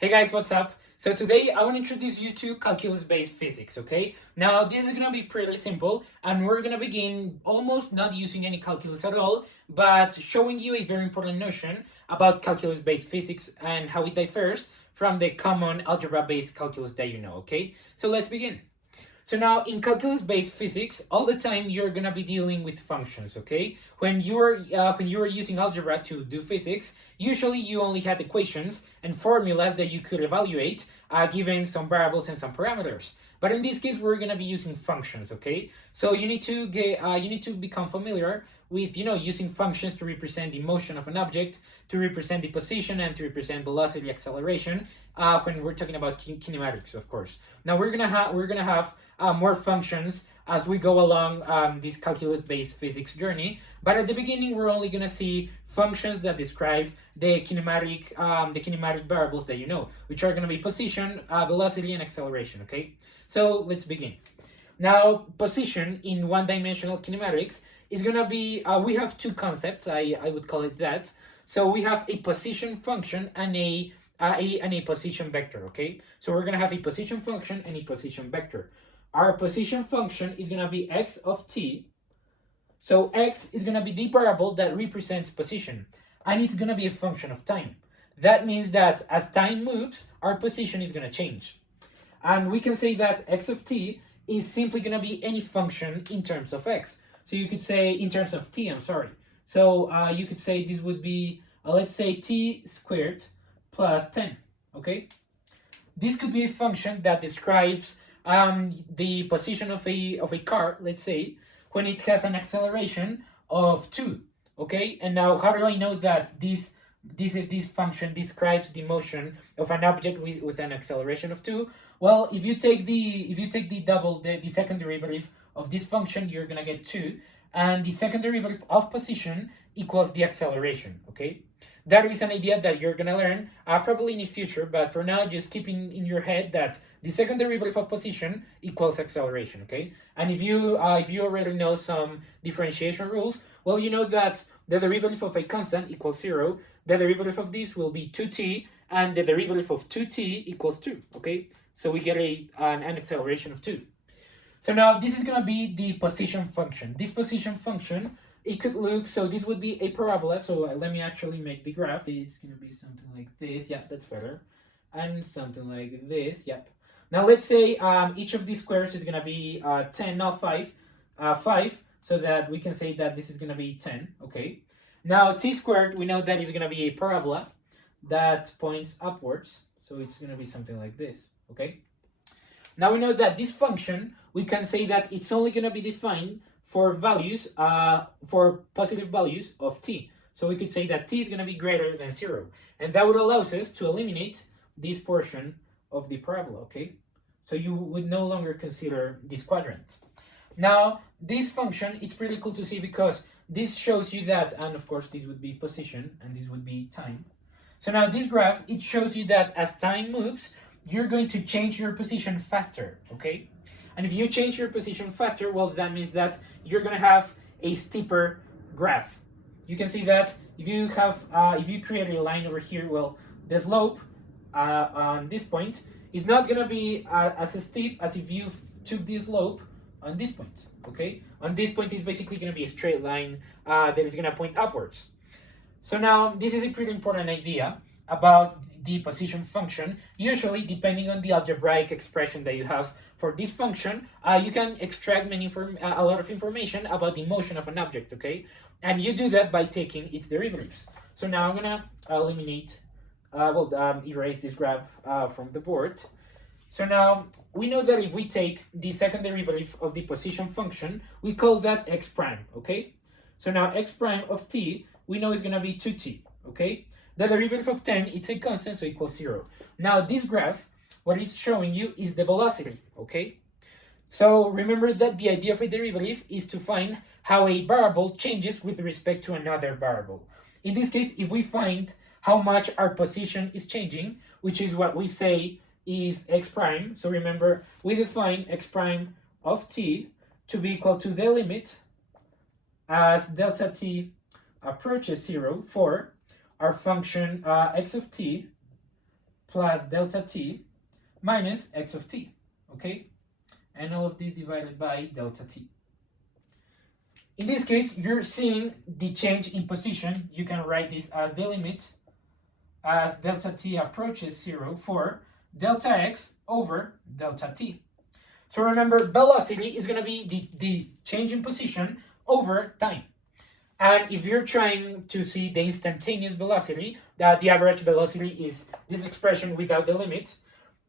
Hey guys, what's up? So today I want to introduce you to calculus-based physics, okay? Now this is gonna be pretty simple and we're gonna begin almost not using any calculus at all, but showing you a very important notion about calculus-based physics and how it differs from the common algebra-based calculus that you know, okay? So let's begin. So now in calculus-based physics, all the time you're gonna be dealing with functions, okay? When you're using algebra to do physics, usually you only had equations and formulas that you could evaluate given some variables and some parameters. But in this case, we're gonna be using functions, okay? So you need to become familiar with using functions to represent the motion of an object, to represent the position, and to represent velocity, acceleration. When we're talking about kinematics, of course. Now we're gonna have more functions as we go along this calculus-based physics journey. But at the beginning, we're only gonna see functions that describe the kinematic variables that you know, which are gonna be position, velocity, and acceleration. Okay, so let's begin. Now, position in one-dimensional kinematics is gonna be we have two concepts. I would call it that. So we have a position function and a position vector. Okay, so we're gonna have a position function and a position vector. Our position function is gonna be x of t. So x is gonna be the variable that represents position, and it's gonna be a function of time. That means that as time moves, our position is gonna change. And we can say that x of t is simply gonna be any function in terms of x. So you could say in terms of t, I'm sorry. So you could say this would be, let's say t squared plus 10, okay? This could be a function that describes the position of a car, let's say, when it has an acceleration of 2, okay? And now how do I know that this function describes the motion of an object with an acceleration of 2? Well, if you take the second derivative of this function, you're gonna get 2, and the second derivative of position equals the acceleration, okay? That is an idea that you're gonna learn probably in the future, but for now, just keep in your head that the second derivative of position equals acceleration, okay? And if you already know some differentiation rules, well, you know that the derivative of a constant equals 0, the derivative of this will be 2t, and the derivative of 2t equals 2, okay? So we get an acceleration of 2. So now this is gonna be the position function. This position function, it could look, so this would be a parabola. So let me actually make the graph. It's gonna be something like this. Yeah, that's better. And something like this. Yep. Now let's say each of these squares is gonna be 10, not 5. 5, so that we can say that this is gonna be 10. Okay. Now t squared, we know that is gonna be a parabola that points upwards. So it's gonna be something like this. Okay. Now we know that this function, we can say that it's only gonna be defined for values, for positive values of t. So we could say that t is going to be greater than 0. And that would allow us to eliminate this portion of the parabola, okay? So you would no longer consider this quadrant. Now, this function, it's pretty cool to see because this shows you that, and of course this would be position, and this would be time. So now this graph, it shows you that as time moves, you're going to change your position faster, okay? And if you change your position faster, well, that means that you're gonna have a steeper graph. You can see that if you create a line over here, well, the slope on this point is not gonna be as steep as if you took this slope on this point. Okay, on this point is basically gonna be a straight line that is gonna point upwards. So now this is a pretty important idea about the position function. Usually, depending on the algebraic expression that you have for this function, you can extract a lot of information about the motion of an object, okay? And you do that by taking its derivatives. So now I'm gonna erase this graph from the board. So now we know that if we take the second derivative of the position function, we call that x prime, okay? So now x prime of t, we know is gonna be 2t, okay? The derivative of 10, it's a constant, so equals 0. Now this graph, what it's showing you is the velocity, okay? So remember that the idea of a derivative is to find how a variable changes with respect to another variable. In this case, if we find how much our position is changing, which is what we say is x prime, so remember, we define x prime of t to be equal to the limit as delta t approaches 0 for our function x of t plus delta t minus x of t, okay? And all of this divided by delta t. In this case, you're seeing the change in position. You can write this as the limit as delta t approaches 0 for delta x over delta t. So remember, velocity is going to be the change in position over time. And if you're trying to see the instantaneous velocity, the average velocity is this expression without the limit,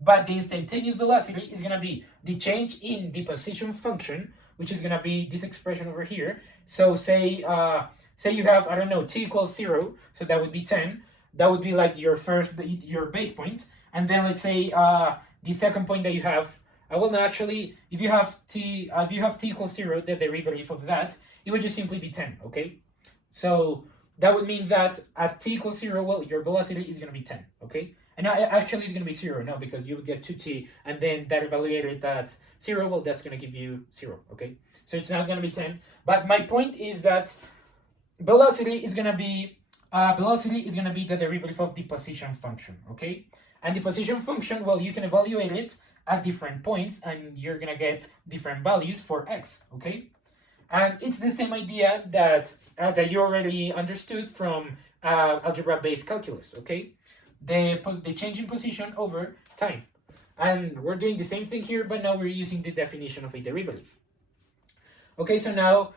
but the instantaneous velocity is going to be the change in the position function, which is going to be this expression over here. So say you have, I don't know, t equals 0, so that would be 10. That would be like your base point. And then let's say the second point that you have, well, no, actually, if you have t equals 0, the derivative of that, it would just simply be 10, okay? So that would mean that at t equals 0, well, your velocity is going to be 10, okay? And now actually it's going to be 0 now, because you would get 2t, and then that evaluated at 0, well, that's going to give you 0, okay? So it's not going to be 10. But my point is that velocity is going to be the derivative of the position function, okay? And the position function, well, you can evaluate it at different points, and you're going to get different values for x, okay? And it's the same idea that you already understood from algebra-based calculus, okay? The change in position over time. And we're doing the same thing here, but now we're using the definition of a derivative. Okay, so now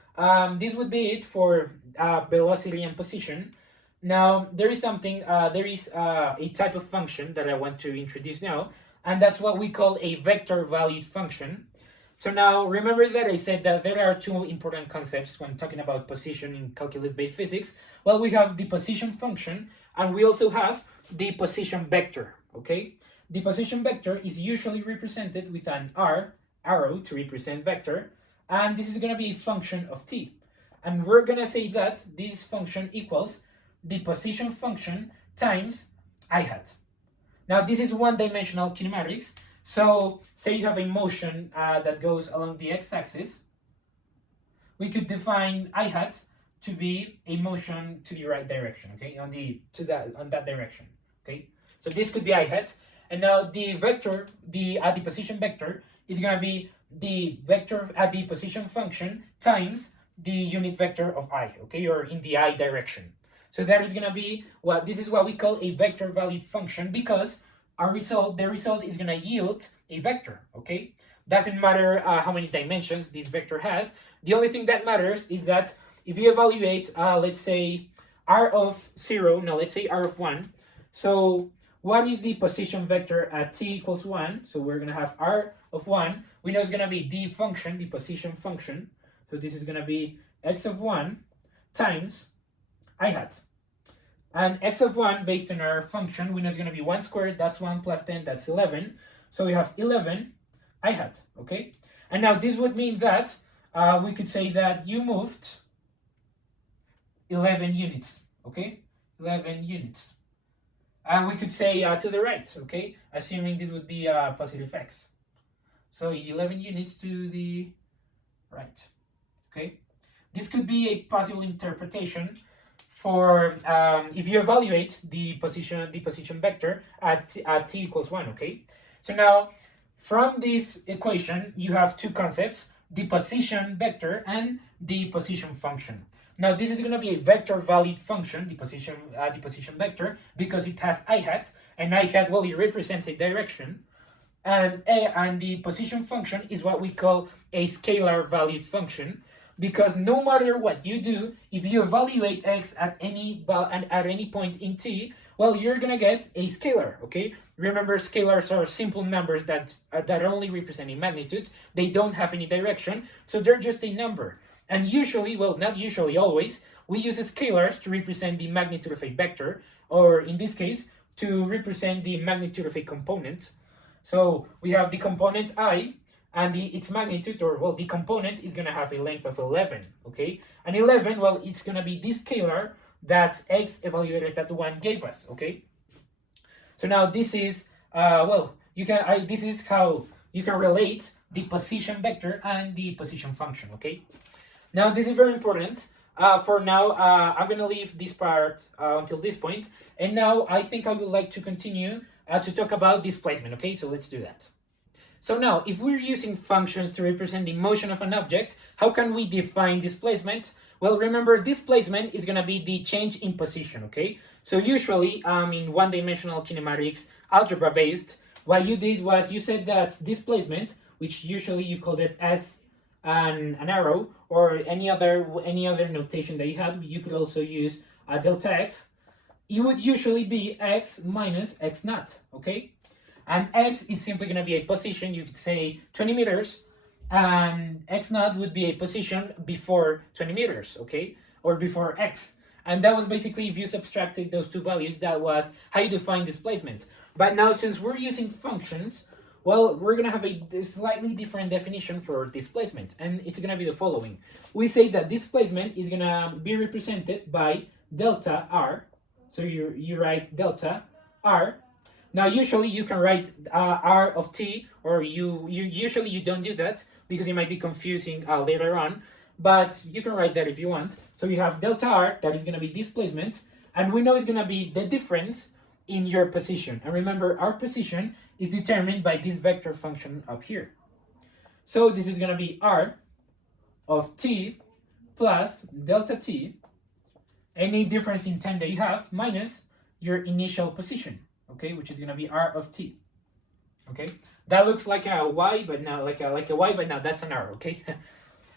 this would be it for velocity and position. Now there is a type of function that I want to introduce now, and that's what we call a vector valued function. So now remember that I said that there are two important concepts when talking about position in calculus-based physics. Well, we have the position function, and we also have the position vector, okay? The position vector is usually represented with an arrow to represent vector, and this is going to be a function of t. And we're going to say that this function equals the position function times I hat. Now this is one-dimensional kinematics. So say you have a motion that goes along the x-axis. We could define I hat to be a motion to the right direction, okay, on that direction, okay. So this could be I hat, and now the vector, the position vector is gonna be the vector at the position function times the unit vector of I, okay, or in the I direction. So that is gonna be this is what we call a vector valued function, because the result is gonna yield a vector, okay? Doesn't matter how many dimensions this vector has. The only thing that matters is that if you evaluate, let's say r of 0, no, let's say r of 1. So what is the position vector at t equals 1? So we're gonna have r of 1. We know it's gonna be the function, the position function. So this is gonna be x of 1 times I hat. And x of 1, based on our function, we know it's going to be 1 squared, that's 1 plus 10, that's 11. So we have 11 I hat, okay? And now this would mean that we could say that you moved 11 units, okay? 11 units. And we could say to the right, okay? Assuming this would be positive x. So 11 units to the right, okay? This could be a possible interpretation for if you evaluate the position vector at t equals 1, okay? So now, from this equation, you have two concepts, the position vector and the position function. Now, this is going to be a vector valued function, the position vector, because it has I hat, and I hat, well, it represents a direction, and the position function is what we call a scalar valued function, because no matter what you do, if you evaluate x at any point in t, well, you're gonna get a scalar, okay? Remember, scalars are simple numbers that only represent a magnitude. They don't have any direction, so they're just a number. And usually, well, not usually, always, we use scalars to represent the magnitude of a vector, or in this case, to represent the magnitude of a component. So we have the component I, and its magnitude, or well, the component is going to have a length of 11, okay? And 11, well, it's going to be this scalar that x evaluated at 1 gave us, okay? So now this is, this is how you can relate the position vector and the position function, okay? Now this is very important. For now, I'm going to leave this part until this point. And now I think I would like to continue to talk about displacement, okay? So let's do that. So now, if we're using functions to represent the motion of an object, how can we define displacement? Well, remember, displacement is going to be the change in position, okay? So usually, in one-dimensional kinematics, algebra-based, what you did was you said that displacement, which usually you called it as an arrow, or any other notation that you had, you could also use delta x. It would usually be x minus x naught, okay? And x is simply going to be a position, you could say 20 meters, and x naught would be a position before 20 meters, okay? Or before x. And that was basically, if you subtracted those two values, that was how you define displacement. But now, since we're using functions, well, we're going to have a slightly different definition for displacement, and it's going to be the following. We say that displacement is going to be represented by delta r. So you write delta r. Now, usually you can write r of t, or you usually you don't do that because it might be confusing later on, but you can write that if you want. So you have delta r, that is going to be displacement, and we know it's going to be the difference in your position. And remember, our position is determined by this vector function up here. So this is going to be r of t plus delta t, any difference in time that you have, minus your initial position, okay, which is going to be r of t. Okay, that looks like a y, but now like a y, but now that's an r. Okay,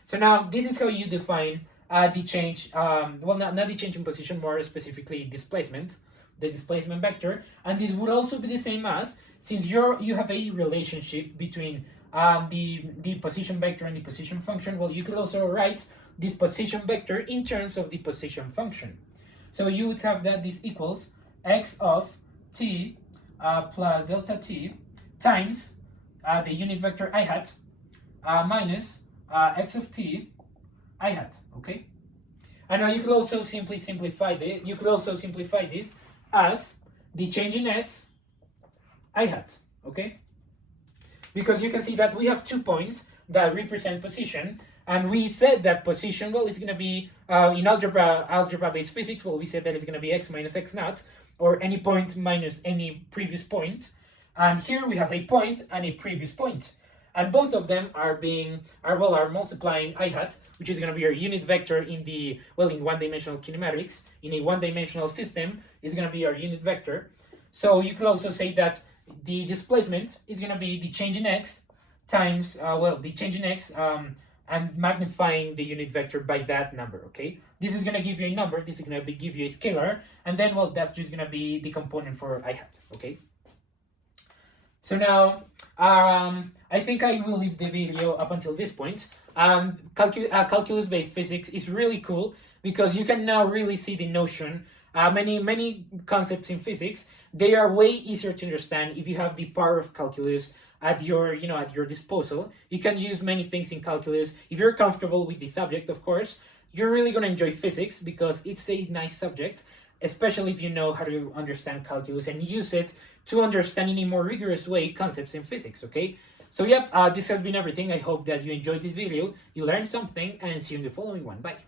so now this is how you define the change. Well, not the change in position, more specifically displacement, the displacement vector, and this would also be the same as, since you have a relationship between the position vector and the position function. Well, you could also write this position vector in terms of the position function. So you would have that this equals x of t plus delta t times the unit vector I hat minus x of t I hat, okay? And now you could also simply simplify this. You could also simplify this as the change in x I hat, okay? Because you can see that we have 2 points that represent position, and we said that position, well, is going to be in algebra-based physics. Well, we said that it's going to be x minus x naught, or any point minus any previous point. And here we have a point and a previous point, and both of them are multiplying I hat, which is going to be our unit vector in the, well, in one-dimensional kinematics. In a one-dimensional system, is going to be our unit vector. So you could also say that the displacement is going to be the change in x times the change in x and magnifying the unit vector by that number, okay? This is going to give you a number, this is going to give you a scalar, and then, well, that's just going to be the component for I hat, okay? So now, I think I will leave the video up until this point. Calculus-based physics is really cool because you can now really see the notion. Many concepts in physics, they are way easier to understand if you have the power of calculus at your disposal. You can use many things in calculus. If you're comfortable with the subject, of course, you're really going to enjoy physics because it's a nice subject, especially if you know how to understand calculus and use it to understand in a more rigorous way concepts in physics, okay? So yep, this has been everything. I hope that you enjoyed this video, you learned something, and see you in the following one. Bye.